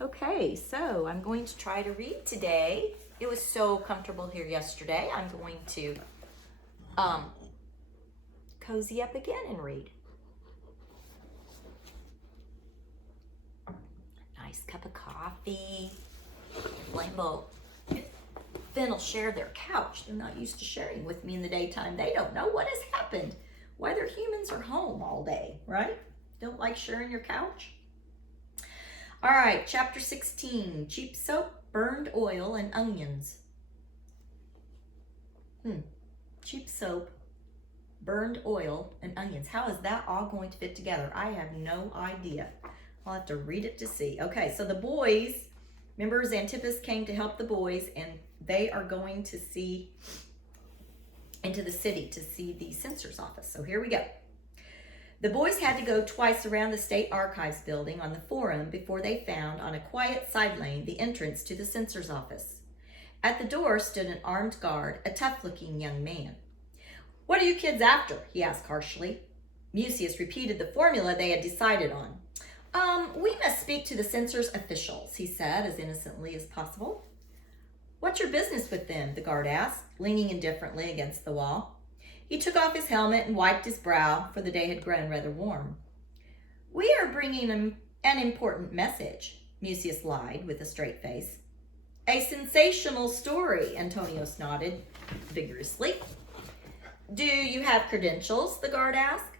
Okay, so I'm going to try to read today. It was so comfortable here yesterday. I'm going to cozy up again and read. Nice cup of coffee. Lambo, Finn will share their couch. They're not used to sharing with me in the daytime. They don't know what has happened. Why their humans are home all day, right? Don't like sharing your couch? All right, chapter 16, cheap soap, burned oil, and onions. Cheap soap, burned oil, and onions. How is that all going to fit together? I have no idea. I'll have to read it to see. Okay, so the boys, remember Xanthippus came to help the boys, and they are going to see into the city to see the censor's office. So here we go. The boys had to go twice around the State Archives building on the Forum before they found, on a quiet side lane, the entrance to the censor's office. At the door stood an armed guard, a tough-looking young man. "What are you kids after?" he asked harshly. Mucius repeated the formula they had decided on. We must speak to the censor's officials," he said, as innocently as possible. "What's your business with them?" the guard asked, leaning indifferently against the wall. He took off his helmet and wiped his brow, for the day had grown rather warm. "We are bringing an important message," Mucius lied with a straight face. "A sensational story," Antonius nodded vigorously. "Do you have credentials?" the guard asked,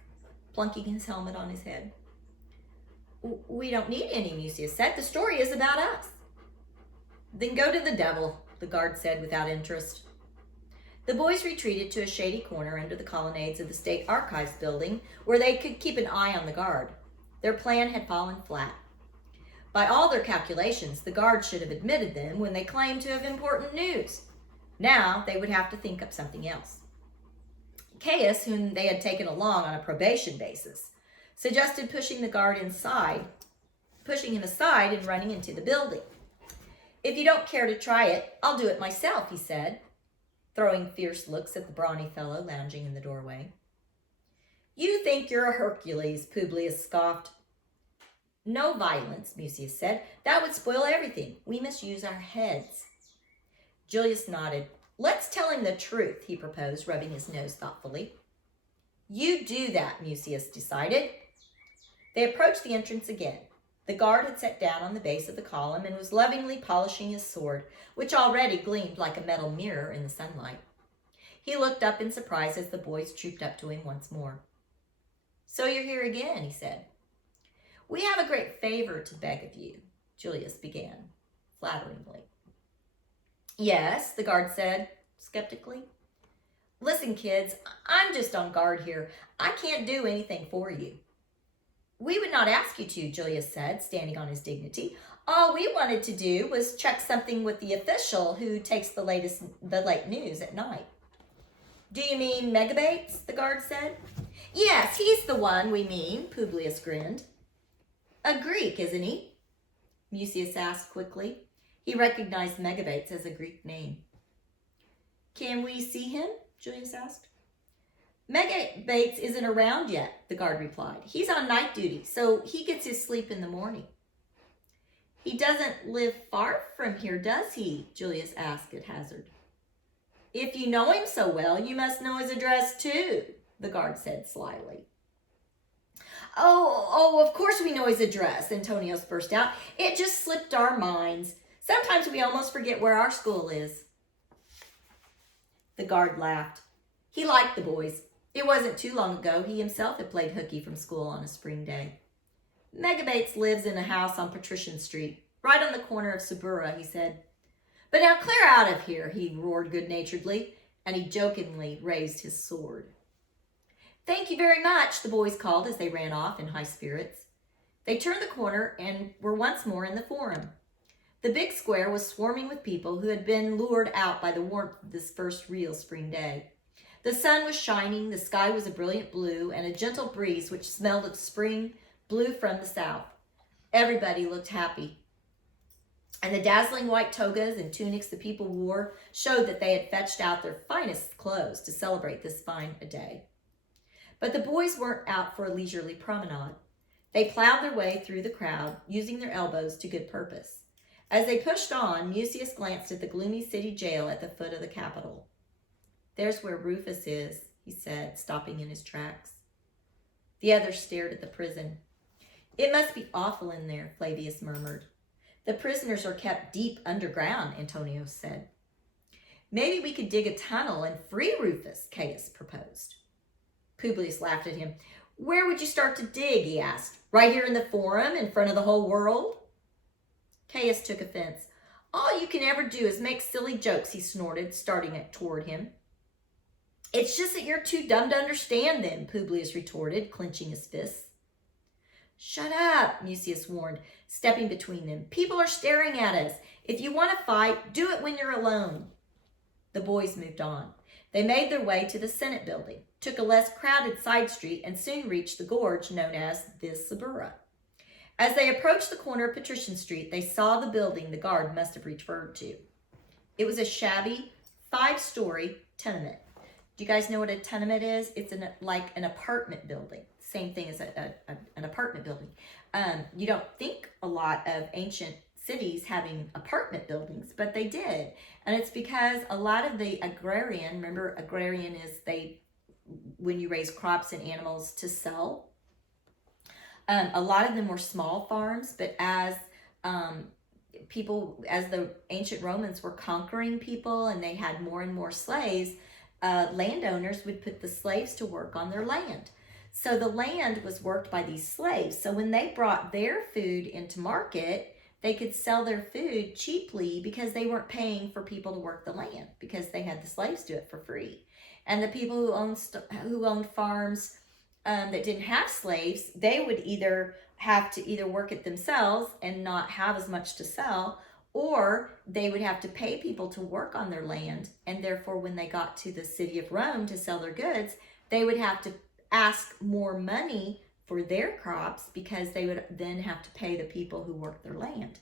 plunking his helmet on his head. "We don't need any," Mucius said. "The story is about us." "Then go to the devil," the guard said without interest. The boys retreated to a shady corner under the colonnades of the State Archives building where they could keep an eye on the guard. Their plan had fallen flat. By all their calculations, the guard should have admitted them when they claimed to have important news. Now they would have to think up something else. Caius, whom they had taken along on a probation basis, suggested pushing him aside and running into the building. "If you don't care to try it, I'll do it myself," he said, throwing fierce looks at the brawny fellow lounging in the doorway. "You think you're a Hercules," Publius scoffed. "No violence," Mucius said. "That would spoil everything. We must use our heads." Julius nodded. "Let's tell him the truth," he proposed, rubbing his nose thoughtfully. "You do that," Mucius decided. They approached the entrance again. The guard had sat down on the base of the column and was lovingly polishing his sword, which already gleamed like a metal mirror in the sunlight. He looked up in surprise as the boys trooped up to him once more. "So you're here again," he said. "We have a great favor to beg of you," Julius began, flatteringly. "Yes," the guard said, skeptically. "Listen, kids, I'm just on guard here. I can't do anything for you." "We would not ask you to," Julius said, standing on his dignity. "All we wanted to do was check something with the official who takes the late news at night." "Do you mean Megabates?" the guard said. "Yes, he's the one we mean," Publius grinned. "A Greek, isn't he?" Mucius asked quickly. He recognized Megabates as a Greek name. "Can we see him?" Julius asked. "Megabates isn't around yet," the guard replied. "He's on night duty, so he gets his sleep in the morning." "He doesn't live far from here, does he?" Julius asked at hazard. "If you know him so well, you must know his address too," the guard said slyly. Oh, of course we know his address," Antonius burst out. "It just slipped our minds. Sometimes we almost forget where our school is." The guard laughed. He liked the boys. It wasn't too long ago he himself had played hooky from school on a spring day. "Megabates lives in a house on Patrician Street, right on the corner of Subura," he said. "But now clear out of here," he roared good-naturedly, and he jokingly raised his sword. "Thank you very much," the boys called as they ran off in high spirits. They turned the corner and were once more in the Forum. The big square was swarming with people who had been lured out by the warmth of this first real spring day. The sun was shining, the sky was a brilliant blue, and a gentle breeze which smelled of spring blew from the south. Everybody looked happy, and the dazzling white togas and tunics the people wore showed that they had fetched out their finest clothes to celebrate this fine a day. But the boys weren't out for a leisurely promenade. They plowed their way through the crowd, using their elbows to good purpose. As they pushed on, Mucius glanced at the gloomy city jail at the foot of the Capitol. "There's where Rufus is," he said, stopping in his tracks. The others stared at the prison. "It must be awful in there," Flavius murmured. "The prisoners are kept deep underground," Antonio said. "Maybe we could dig a tunnel and free Rufus," Caius proposed. Publius laughed at him. "Where would you start to dig?" he asked. "Right here in the Forum, in front of the whole world?" Caius took offense. "All you can ever do is make silly jokes," he snorted, starting toward him. "It's just that you're too dumb to understand them," Publius retorted, clenching his fists. "Shut up," Mucius warned, stepping between them. "People are staring at us. If you want to fight, do it when you're alone." The boys moved on. They made their way to the Senate building, took a less crowded side street, and soon reached the gorge known as the Suburra. As they approached the corner of Patrician Street, they saw the building the guard must have referred to. It was a shabby, 5-story tenement. Do you guys know what a tenement is? It's like an apartment building. Same thing as an apartment building. You don't think a lot of ancient cities having apartment buildings, but they did. And it's because a lot of the agrarian, remember agrarian is when you raise crops and animals to sell. A lot of them were small farms, but as the ancient Romans were conquering people and they had more and more slaves, landowners would put the slaves to work on their land. So the land was worked by these slaves. So when they brought their food into market, they could sell their food cheaply because they weren't paying for people to work the land because they had the slaves do it for free. And the people who owned farms that didn't have slaves, they would either have to work it themselves and not have as much to sell, or they would have to pay people to work on their land. And therefore, when they got to the city of Rome to sell their goods, they would have to ask more money for their crops because they would then have to pay the people who worked their land.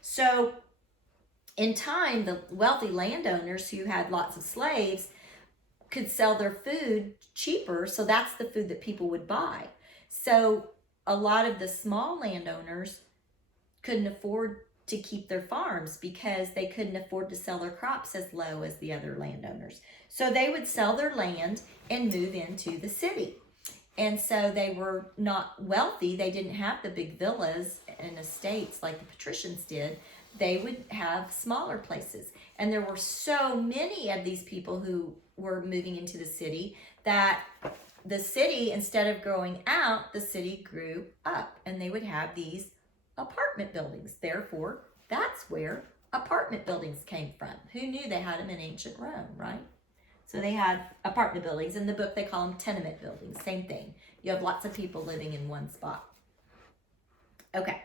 So in time, the wealthy landowners who had lots of slaves could sell their food cheaper, so that's the food that people would buy. So a lot of the small landowners couldn't afford to keep their farms because they couldn't afford to sell their crops as low as the other landowners. So they would sell their land and move into the city. And so they were not wealthy. They didn't have the big villas and estates like the patricians did. They would have smaller places. And there were so many of these people who were moving into the city that the city, instead of growing out, the city grew up. And they would have these apartment buildings. Therefore, that's where apartment buildings came from. Who knew they had them in ancient Rome, right? So they had apartment buildings. In the book, they call them tenement buildings. Same thing. You have lots of people living in one spot. Okay.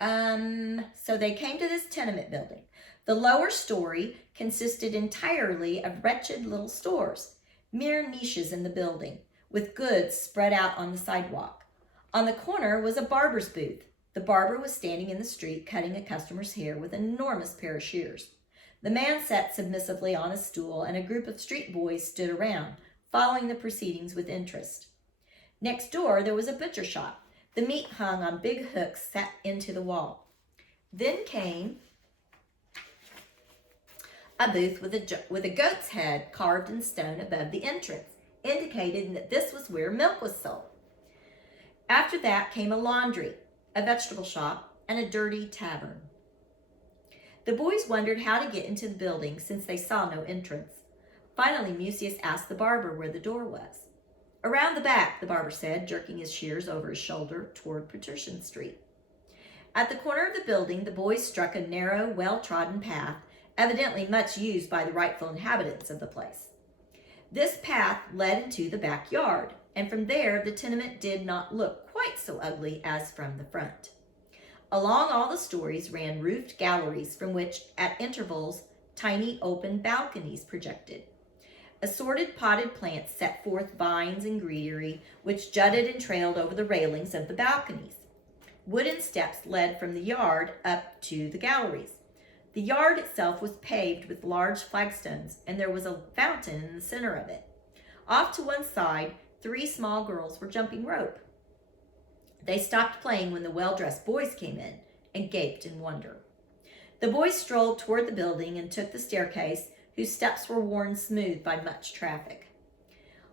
So they came to this tenement building. The lower story consisted entirely of wretched little stores, mere niches in the building, with goods spread out on the sidewalk. On the corner was a barber's booth. The barber was standing in the street cutting a customer's hair with an enormous pair of shears. The man sat submissively on a stool, and a group of street boys stood around, following the proceedings with interest. Next door, there was a butcher shop. The meat hung on big hooks set into the wall. Then came a booth with a goat's head carved in stone above the entrance, indicating that this was where milk was sold. After that came a laundry, a vegetable shop, and a dirty tavern. The boys wondered how to get into the building since they saw no entrance. Finally, Mucius asked the barber where the door was. "Around the back," the barber said, jerking his shears over his shoulder toward Patrician Street. At the corner of the building, the boys struck a narrow, well-trodden path, evidently much used by the rightful inhabitants of the place. This path led into the backyard, and from there the tenement did not look quite so ugly as from the front. Along all the stories ran roofed galleries from which, at intervals, tiny open balconies projected. Assorted potted plants set forth vines and greenery, which jutted and trailed over the railings of the balconies. Wooden steps led from the yard up to the galleries. The yard itself was paved with large flagstones, and there was a fountain in the center of it. Off to one side, 3 small girls were jumping rope. They stopped playing when the well-dressed boys came in and gaped in wonder. The boys strolled toward the building and took the staircase, whose steps were worn smooth by much traffic.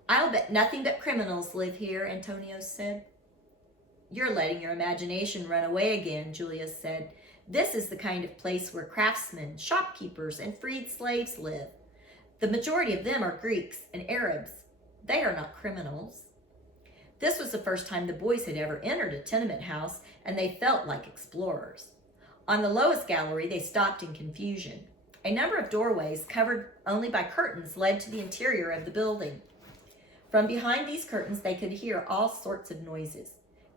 "I'll bet nothing but criminals live here," Antonio said. "You're letting your imagination run away again," Julius said. "This is the kind of place where craftsmen, shopkeepers, and freed slaves live. The majority of them are Greeks and Arabs. They are not criminals." This was the first time the boys had ever entered a tenement house, and they felt like explorers. On the lowest gallery, they stopped in confusion. A number of doorways, covered only by curtains, led to the interior of the building. From behind these curtains, they could hear all sorts of noises: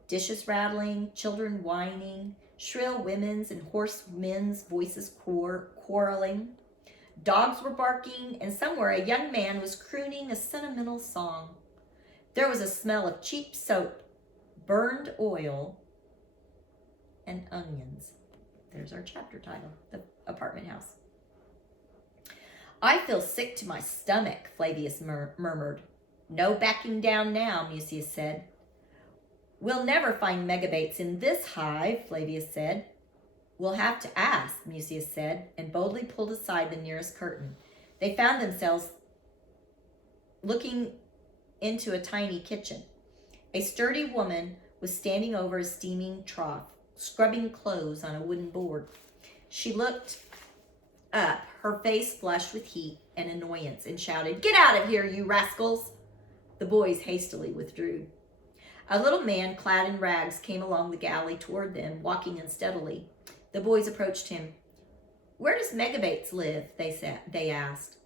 dishes rattling, children whining, shrill women's and hoarse men's voices quarreling. Dogs were barking, and somewhere a young man was crooning a sentimental song. There was a smell of cheap soap, burned oil, and onions. There's our chapter title, The Apartment House. "I feel sick to my stomach," Flavius murmured. "No backing down now," Mucius said. "We'll never find Megabates in this hive," Flavius said. "We'll have to ask," Mucius said, and boldly pulled aside the nearest curtain. They found themselves looking into a tiny kitchen. A sturdy woman was standing over a steaming trough, scrubbing clothes on a wooden board. She looked up, her face flushed with heat and annoyance, and shouted, "Get out of here, you rascals!" The boys hastily withdrew. A little man clad in rags came along the galley toward them, walking unsteadily. The boys approached him. "Where does Megabates live?" they asked.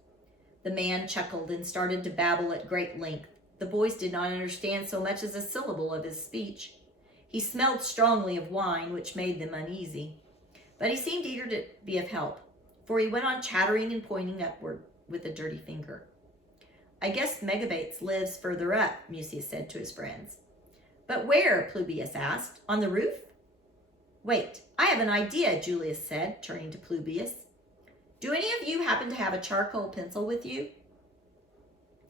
The man chuckled and started to babble at great length. The boys did not understand so much as a syllable of his speech. He smelled strongly of wine, which made them uneasy. But he seemed eager to be of help, for he went on chattering and pointing upward with a dirty finger. "I guess Megabates lives further up," Mucius said to his friends. "But where?" Publius asked. "On the roof?" "Wait, I have an idea," Julius said, turning to Publius. "Do any of you happen to have a charcoal pencil with you?"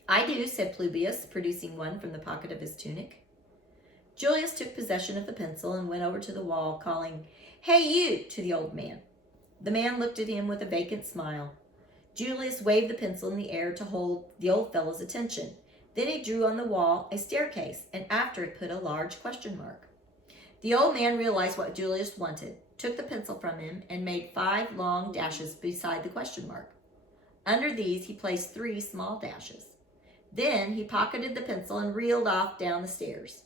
"I do," said Publius, producing one from the pocket of his tunic. Julius took possession of the pencil and went over to the wall, calling, "Hey, you!" to the old man. The man looked at him with a vacant smile. Julius waved the pencil in the air to hold the old fellow's attention. Then he drew on the wall a staircase, and after it put a large question mark. The old man realized what Julius wanted, took the pencil from him, and made 5 long dashes beside the question mark. Under these he placed 3 small dashes. Then he pocketed the pencil and reeled off down the stairs.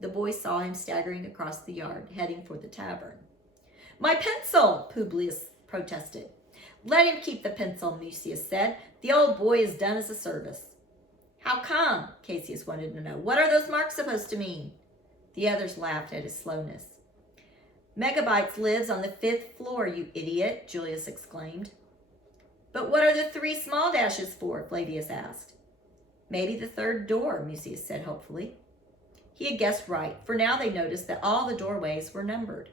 The boys saw him staggering across the yard, heading for the tavern. "My pencil!" Publius protested. "Let him keep the pencil," Mucius said. "The old boy has done us a service." "How come?" Cassius wanted to know. "What are those marks supposed to mean?" The others laughed at his slowness. "Megabates lives on the 5th floor, you idiot," Julius exclaimed. "But what are the 3 small dashes for?" Flavius asked. "Maybe the 3rd door," Mucius said hopefully. He had guessed right, for now they noticed that all the doorways were numbered.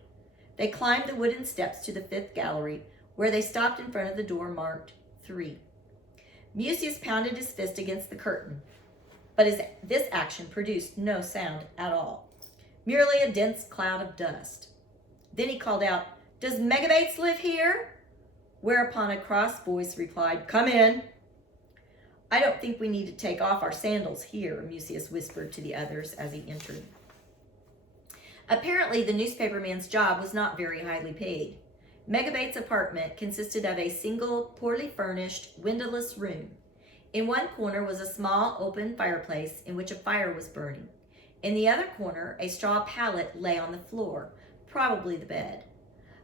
They climbed the wooden steps to the 5th gallery, where they stopped in front of the door marked 3. Mucius pounded his fist against the curtain, but this action produced no sound at all, merely a dense cloud of dust. Then he called out, "Does Megabates live here?" Whereupon a cross voice replied, "Come in." "I don't think we need to take off our sandals here," Mucius whispered to the others as he entered. Apparently, the newspaperman's job was not very highly paid. Megabates' apartment consisted of a single, poorly furnished, windowless room. In one corner was a small, open fireplace in which a fire was burning. In the other corner, a straw pallet lay on the floor, probably the bed.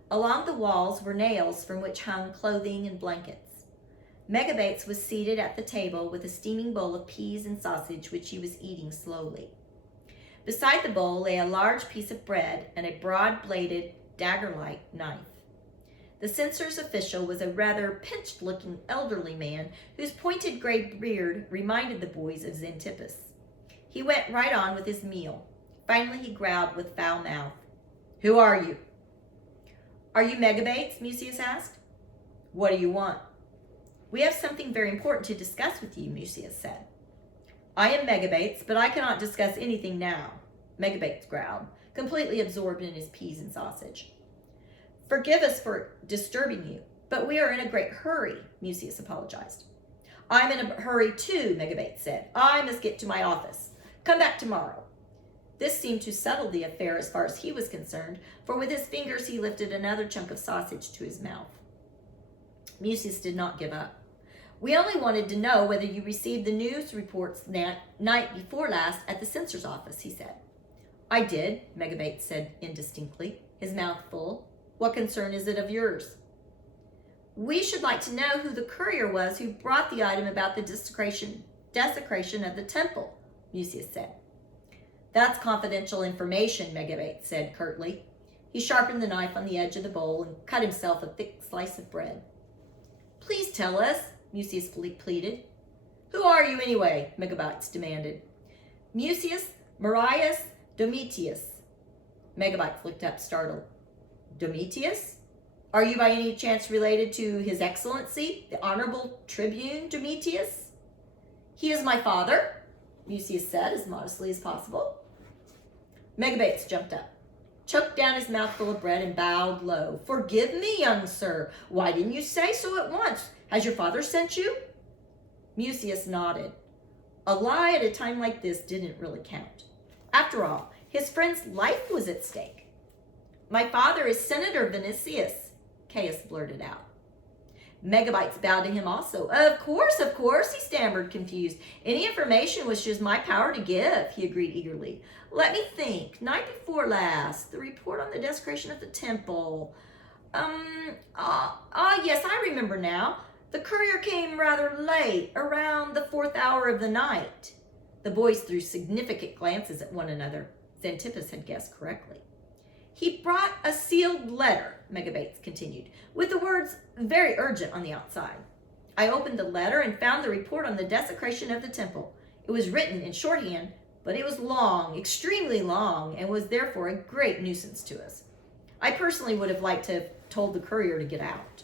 Along the walls were nails from which hung clothing and blankets. Megabates was seated at the table with a steaming bowl of peas and sausage, which he was eating slowly. Beside the bowl lay a large piece of bread and a broad-bladed, dagger-like knife. The censor's official was a rather pinched-looking elderly man whose pointed gray beard reminded the boys of Xanthippus. He went right on with his meal. Finally, he growled with foul mouth, "Who are you?" "Are you Megabates?" Mucius asked. "What do you want?" "We have something very important to discuss with you," Mucius said. "I am Megabates, but I cannot discuss anything now," Megabates growled. completely absorbed in his peas and sausage. "Forgive us for disturbing you, but we are in a great hurry," Mucius apologized. "I'm in a hurry too," Megabates said. "I must get to my office. Come back tomorrow." This seemed to settle the affair as far as he was concerned, for with his fingers he lifted another chunk of sausage to his mouth. Mucius did not give up. "We only wanted to know whether you received the news reports night before last at the censor's office," he said. "I did," Megabates said indistinctly, his mouth full. "What concern is it of yours?" "We should like to know who the courier was who brought the item about the desecration of the temple," Mucius said. "That's confidential information," Megabates said curtly. He sharpened the knife on the edge of the bowl and cut himself a thick slice of bread. "Please tell us," Mucius pleaded. "Who are you anyway?" Megabates demanded. "Mucius Marius Domitius." Megabates looked up, startled. "Domitius? Are you by any chance related to His Excellency, the Honorable Tribune Domitius?" "He is my father," Mucius said as modestly as possible. Megabates jumped up, choked down his mouthful of bread, and bowed low. "Forgive me, young sir. Why didn't you say so at once? Has your father sent you?" Mucius nodded. A lie at a time like this didn't really count. After all, his friend's life was at stake. "My father is Senator Vinicius," Caius blurted out. Megabates bowed to him also. Of course, he stammered, confused. "Any information which is my power to give," he agreed eagerly. "Let me think. Night before last, the report on the desecration of the temple. Yes, I remember now. The courier came rather late, around the 4th hour of the night." The boys threw significant glances at one another. Xanthippus had guessed correctly. "He brought a sealed letter," Megabates continued, "with the words 'very urgent' on the outside. I opened the letter and found the report on the desecration of the temple. It was written in shorthand, but it was long, extremely long, and was therefore a great nuisance to us. I personally would have liked to have told the courier to get out."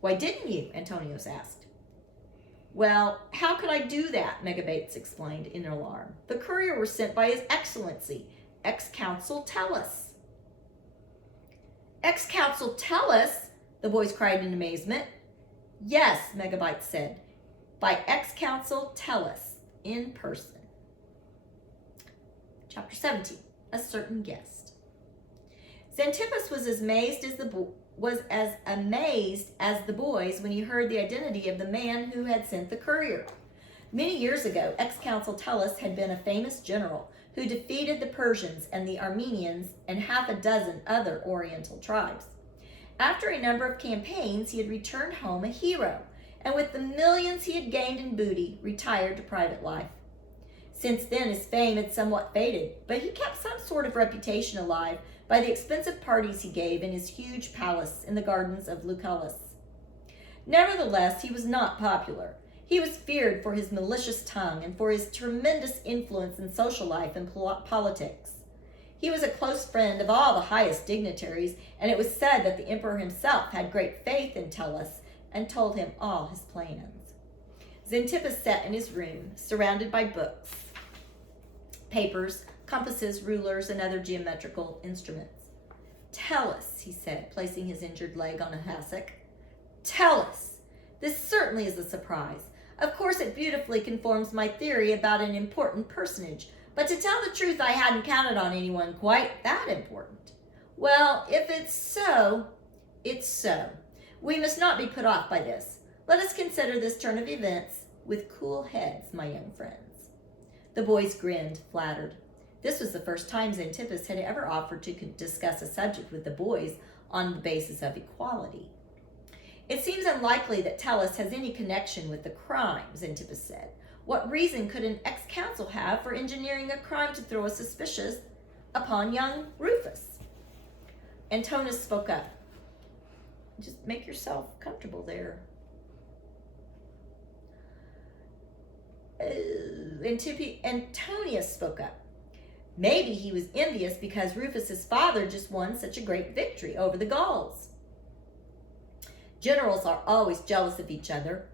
"Why didn't you?" Antonius asked. "Well, how could I do that?" Megabates explained in alarm. "The courier was sent by His Excellency, Ex-Consul Tellus." "Ex-Consul Tellus?" the boys cried in amazement. "Yes," Megabates said, "by Ex-Consul Tellus, in person." Chapter 17, A Certain Guest. Xanthippus was as amazed as the boys when he heard the identity of the man who had sent the courier. Many years ago, Ex-Consul Tellus had been a famous general who defeated the Persians and the Armenians and half a dozen other Oriental tribes. After a number of campaigns, he had returned home a hero, and with the millions he had gained in booty, retired to private life. Since then, his fame had somewhat faded, but he kept some sort of reputation alive by the expensive parties he gave in his huge palace in the gardens of Lucullus. Nevertheless, he was not popular. He was feared for his malicious tongue and for his tremendous influence in social life and politics. He was a close friend of all the highest dignitaries, and it was said that the emperor himself had great faith in Tellus and told him all his plans. Xanthippus sat in his room, surrounded by books, papers, compasses, rulers, and other geometrical instruments. "Tellus," he said, placing his injured leg on a hassock. "Tellus! This certainly is a surprise. Of course, it beautifully conforms my theory about an important personage, but to tell the truth, I hadn't counted on anyone quite that important. Well, if it's so, it's so. We must not be put off by this. Let us consider this turn of events with cool heads, my young friends." The boys grinned, flattered. This was the first time Xanthippus had ever offered to discuss a subject with the boys on the basis of equality. "It seems unlikely that Tellus has any connection with the crime," Xanthippus said. "What reason could an ex-consul have for engineering a crime to throw a suspicion upon young Rufus?" Antonius spoke up. Just make yourself comfortable there. Antonius spoke up. "Maybe he was envious because Rufus's father just won such a great victory over the Gauls. Generals are always jealous of each other.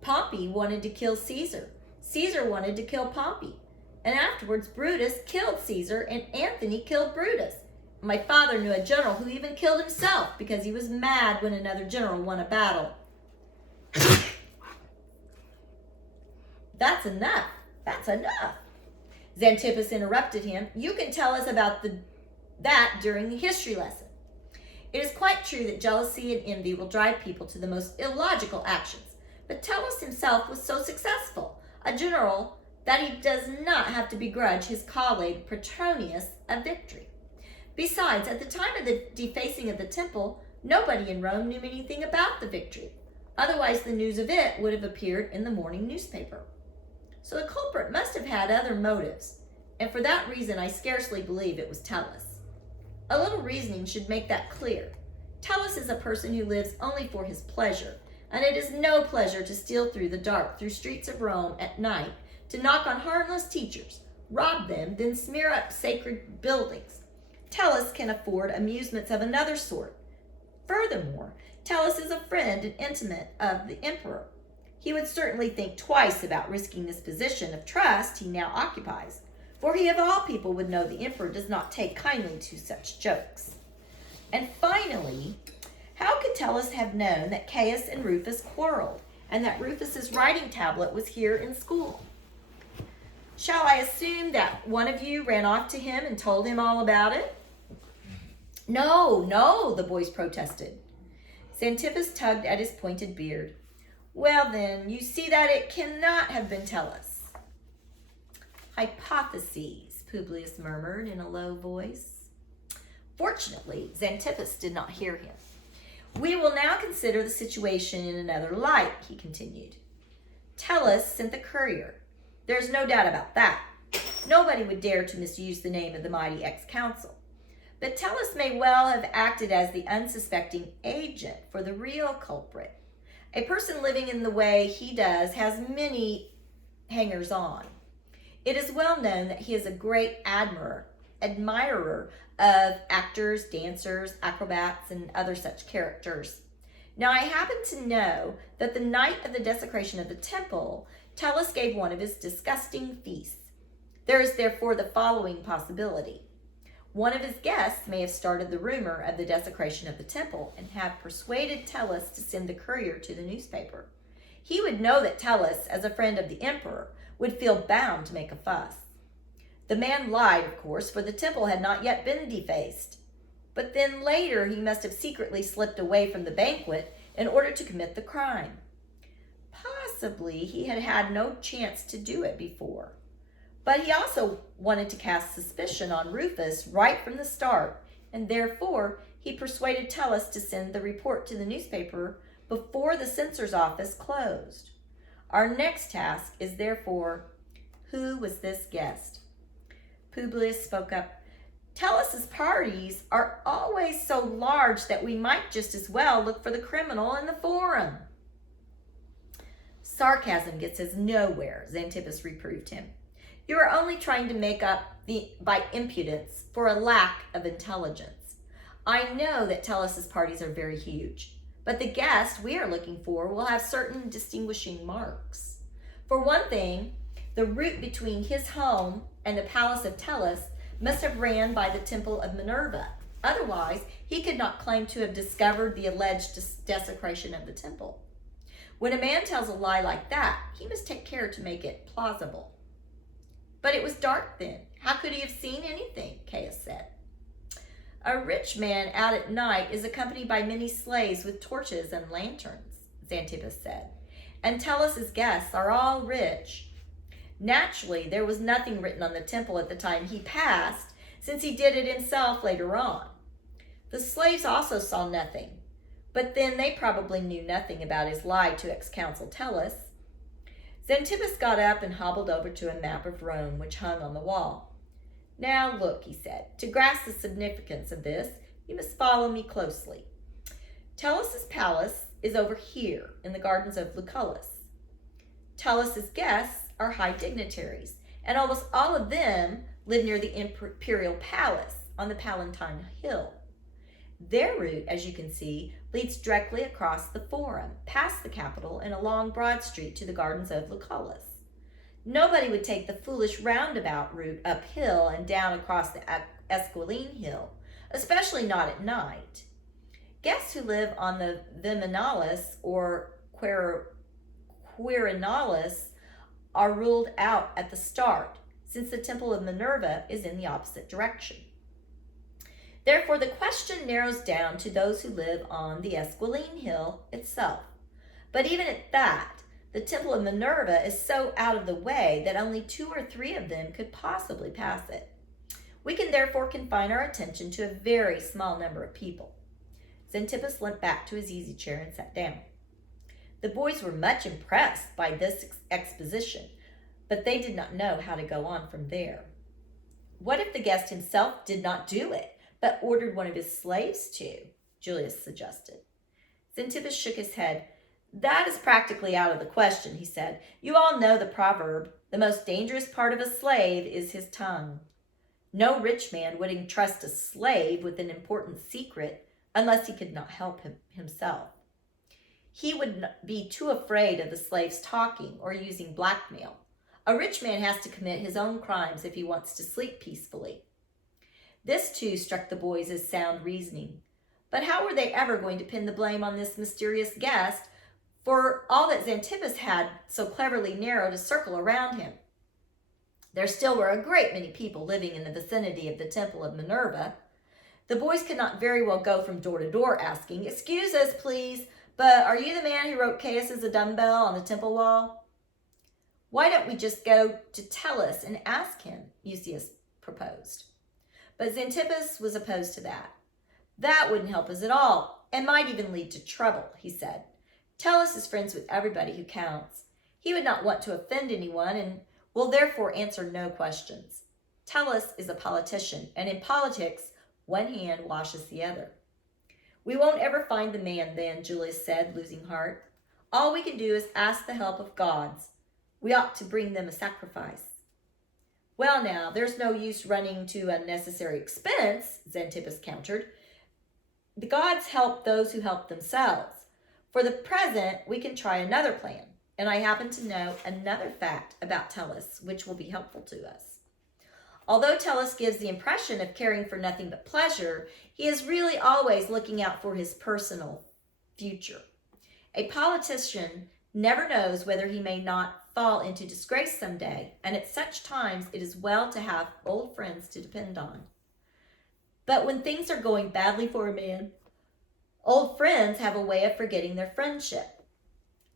Pompey wanted to kill Caesar. Caesar wanted to kill Pompey. and afterwards Brutus killed Caesar and Antony killed Brutus. My father knew a general who even killed himself because he was mad when another general won a battle. That's enough. That's enough. Xanthippus interrupted him. You can tell us about that during the history lesson. It is quite true that jealousy and envy will drive people to the most illogical actions. But Tullus himself was so successful, a general, that he does not have to begrudge his colleague Petronius a victory. Besides, at the time of the defacing of the temple, nobody in Rome knew anything about the victory. Otherwise, the news of it would have appeared in the morning newspaper. So the culprit must have had other motives, and for that reason I scarcely believe it was Tullus. A little reasoning should make that clear. Tullus is a person who lives only for his pleasure, and it is no pleasure to steal through the dark through streets of Rome at night, to knock on harmless teachers, rob them, then smear up sacred buildings. Tullus can afford amusements of another sort. Furthermore, Tullus is a friend and intimate of the emperor. He would certainly think twice about risking this position of trust he now occupies, for he of all people would know the emperor does not take kindly to such jokes. And finally, how could Tullus have known that Caius and Rufus quarreled, and that Rufus's writing tablet was here in school? Shall I assume that one of you ran off to him and told him all about it? No, the boys protested. Xanthippus tugged at his pointed beard. Well then, you see that it cannot have been Tullus. Hypotheses, Publius murmured in a low voice. Fortunately, Xanthippus did not hear him. We will now consider the situation in another light, he continued. Tullus sent the courier. There's no doubt about that. Nobody would dare to misuse the name of the mighty ex-consul. But Tullus may well have acted as the unsuspecting agent for the real culprit. A person living in the way he does has many hangers-on. It is well known that he is a great admirer of actors, dancers, acrobats, and other such characters. Now I happen to know that the night of the desecration of the temple, Tullus gave one of his disgusting feasts. There is therefore the following possibility. One of his guests may have started the rumor of the desecration of the temple and have persuaded Tullus to send the courier to the newspaper. He would know that Tullus, as a friend of the emperor, would feel bound to make a fuss. The man lied, of course, for the temple had not yet been defaced. But then later he must have secretly slipped away from the banquet in order to commit the crime. Possibly he had had no chance to do it before. But he also wanted to cast suspicion on Rufus right from the start, and therefore he persuaded Tullus to send the report to the newspaper before the censor's office closed. Our next task is therefore, who was this guest? Publius spoke up. Tullus's parties are always so large that we might just as well look for the criminal in the forum. Sarcasm gets us nowhere, Xanthippus reproved him. You are only trying to make up by impudence for a lack of intelligence. I know that Tullus's parties are very huge, but the guest we are looking for will have certain distinguishing marks. For one thing, the route between his home and the palace of Tullus must have ran by the temple of Minerva. Otherwise, he could not claim to have discovered the alleged desecration of the temple. When a man tells a lie like that, he must take care to make it plausible. But it was dark then. How could he have seen anything? Caius said. A rich man out at night is accompanied by many slaves with torches and lanterns, Xanthippus said. And Tullus's guests are all rich. Naturally, there was nothing written on the temple at the time he passed, since he did it himself later on. The slaves also saw nothing, but then they probably knew nothing about his lie to ex-consul Tullus. Xanthippus got up and hobbled over to a map of Rome which hung on the wall. Now look, he said, to grasp the significance of this, you must follow me closely. Tullus's palace is over here in the gardens of Lucullus. Tullus's guests are high dignitaries, and almost all of them live near the imperial palace on the Palatine Hill. Their route, as you can see, leads directly across the Forum, past the Capitol, and along Broad Street to the gardens of Lucullus. Nobody would take the foolish roundabout route uphill and down across the Esquiline Hill, especially not at night. Guests who live on the Viminalis or Quirinalis are ruled out at the start, since the Temple of Minerva is in the opposite direction. Therefore, the question narrows down to those who live on the Esquiline Hill itself. But even at that, the Temple of Minerva is so out of the way that only 2 or 3 of them could possibly pass it. We can therefore confine our attention to a very small number of people. Xanthippus went back to his easy chair and sat down. The boys were much impressed by this exposition, but they did not know how to go on from there. What if the guest himself did not do it, but ordered one of his slaves to? Julius suggested. Xanthippus shook his head. That is practically out of the question, he said. You all know the proverb, the most dangerous part of a slave is his tongue. No rich man would entrust a slave with an important secret unless he could not help himself. He would be too afraid of the slave's talking or using blackmail. A rich man has to commit his own crimes if he wants to sleep peacefully. This, too, struck the boys as sound reasoning. But how were they ever going to pin the blame on this mysterious guest for all that Xanthippus had so cleverly narrowed a circle around him? There still were a great many people living in the vicinity of the Temple of Minerva. The boys could not very well go from door to door asking, "Excuse us, please, but are you the man who wrote Caius as a dumbbell on the temple wall?" "Why don't we just go to Tellus and ask him?" Mucius proposed. But Xanthippus was opposed to that. "That wouldn't help us at all, and might even lead to trouble," he said. "Tellus is friends with everybody who counts. He would not want to offend anyone and will therefore answer no questions. Tellus is a politician, and in politics, one hand washes the other." "We won't ever find the man then," Julius said, losing heart. "All we can do is ask the help of gods. We ought to bring them a sacrifice." "Well now, there's no use running to unnecessary expense," Xanthippus countered. "The gods help those who help themselves. For the present, we can try another plan, and I happen to know another fact about Tellus which will be helpful to us. Although Tellus gives the impression of caring for nothing but pleasure, he is really always looking out for his personal future. A politician never knows whether he may not fall into disgrace someday, and at such times it is well to have old friends to depend on. But when things are going badly for a man, old friends have a way of forgetting their friendship.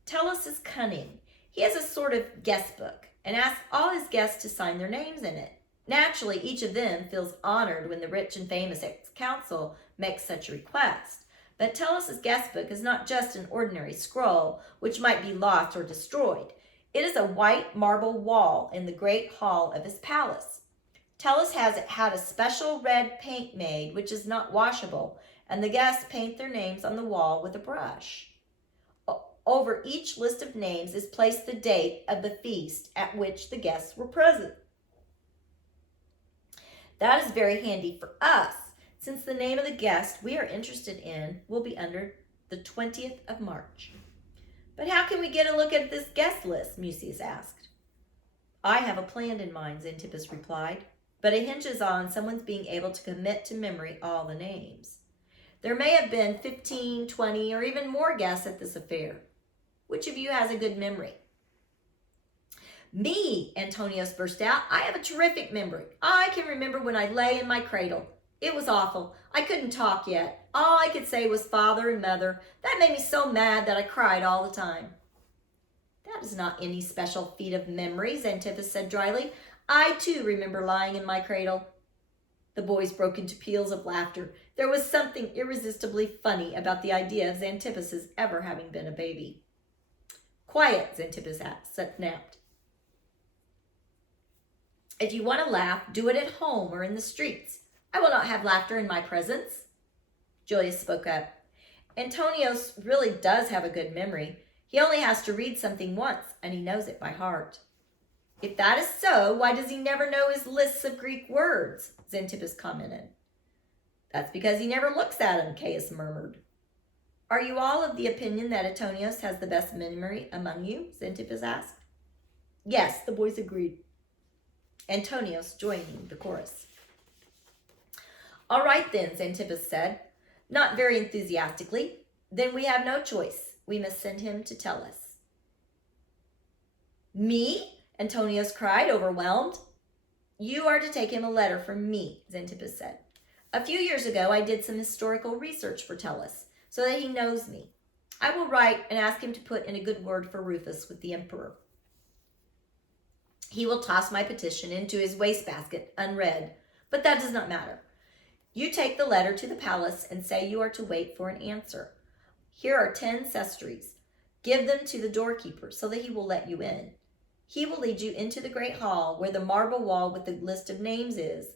Tellus is cunning. He has a sort of guest book and asks all his guests to sign their names in it. Naturally, each of them feels honored when the rich and famous ex-consul makes such a request. But Tellus's guest book is not just an ordinary scroll, which might be lost or destroyed. It is a white marble wall in the great hall of his palace. Tellus has had a special red paint made, which is not washable, and the guests paint their names on the wall with a brush. Over each list of names is placed the date of the feast at which the guests were present. That is very handy for us, since the name of the guest we are interested in will be under the 20th of March. "But how can we get a look at this guest list?" Mucius asked. "I have a plan in mind," Xanthippus replied, "but it hinges on someone's being able to commit to memory all the names. There may have been 15, 20, or even more guests at this affair. Which of you has a good memory?" "Me," Antonius burst out. "I have a terrific memory. I can remember when I lay in my cradle. It was awful. I couldn't talk yet. All I could say was father and mother. That made me so mad that I cried all the time." "That is not any special feat of memory," Xanthippus said dryly. "I, too, remember lying in my cradle." The boys broke into peals of laughter. There was something irresistibly funny about the idea of Xanthippus's ever having been a baby. "Quiet," Xanthippus snapped. "If you want to laugh, do it at home or in the streets. I will not have laughter in my presence." Julius spoke up. "Antonius really does have a good memory. He only has to read something once, and he knows it by heart." "If that is so, why does he never know his lists of Greek words?" Xanthippus commented. "That's because he never looks at them," Caius murmured. "Are you all of the opinion that Antonius has the best memory among you?" Xanthippus asked. Yes, the boys agreed, Antonius joining the chorus. All right then, Xanthippus said, not very enthusiastically. Then we have no choice. We must send him to tell us. Me? Antonius cried, overwhelmed. You are to take him a letter from me, Xanthippus said. A few years ago, I did some historical research for Tellus, so that he knows me. I will write and ask him to put in a good word for Rufus with the emperor. He will toss my petition into his wastebasket unread, but that does not matter. You take the letter to the palace and say you are to wait for an answer. Here are 10 sesterces. Give them to the doorkeeper so that he will let you in. He will lead you into the great hall where the marble wall with the list of names is.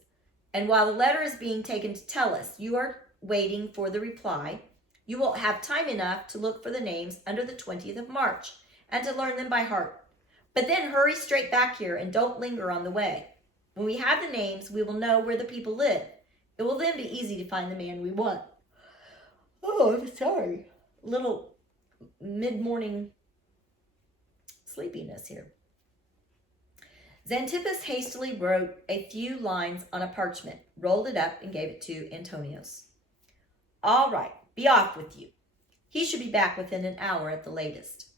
And while the letter is being taken to Tellus, you are waiting for the reply. You will have time enough to look for the names under the 20th of March and to learn them by heart. But then hurry straight back here and don't linger on the way. When we have the names, we will know where the people live. It will then be easy to find the man we want. Oh, I'm sorry. Little mid-morning sleepiness here. Xanthippus hastily wrote a few lines on a parchment, rolled it up, and gave it to Antonius. All right, be off with you. He should be back within an hour at the latest.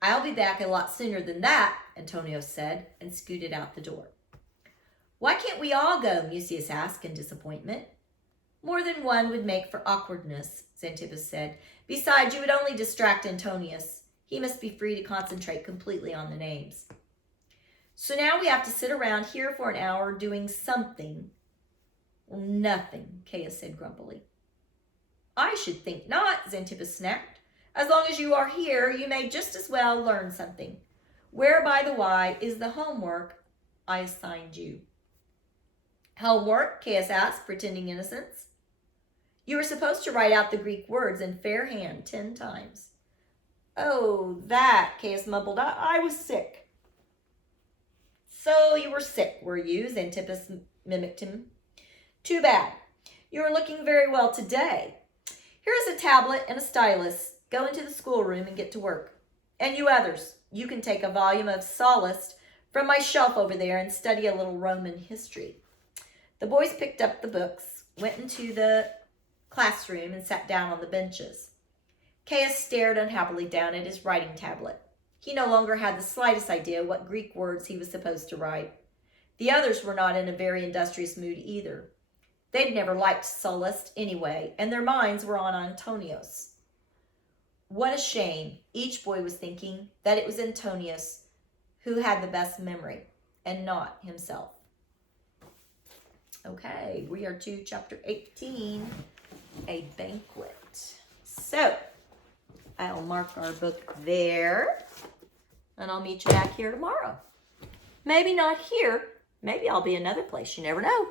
I'll be back a lot sooner than that, Antonius said, and scooted out the door. Why can't we all go? Mucius asked in disappointment. More than one would make for awkwardness, Xanthippus said. Besides, you would only distract Antonius. He must be free to concentrate completely on the names. So now we have to sit around here for an hour doing something. Nothing, Caius said grumpily. I should think not, Xanthippus snapped. As long as you are here, you may just as well learn something. Where, by the way, is the homework I assigned you? Homework? Caius asked, pretending innocence. You were supposed to write out the Greek words in fair hand 10 times. Oh, that, Caius mumbled. I was sick. So you were sick, were you? Xanthippus mimicked him. Too bad. You are looking very well today. Here is a tablet and a stylus. Go into the schoolroom and get to work. And you others, you can take a volume of Sallust from my shelf over there and study a little Roman history. The boys picked up the books, went into the classroom, and sat down on the benches. Caius stared unhappily down at his writing tablet. He no longer had the slightest idea what Greek words he was supposed to write. The others were not in a very industrious mood either. They'd never liked Sallust anyway, and their minds were on Antonius. What a shame, each boy was thinking, that it was Antonius who had the best memory, and not himself. Okay, we are to chapter 18, a banquet. So, I'll mark our book there, and I'll meet you back here tomorrow. Maybe not here. Maybe I'll be another place. You never know.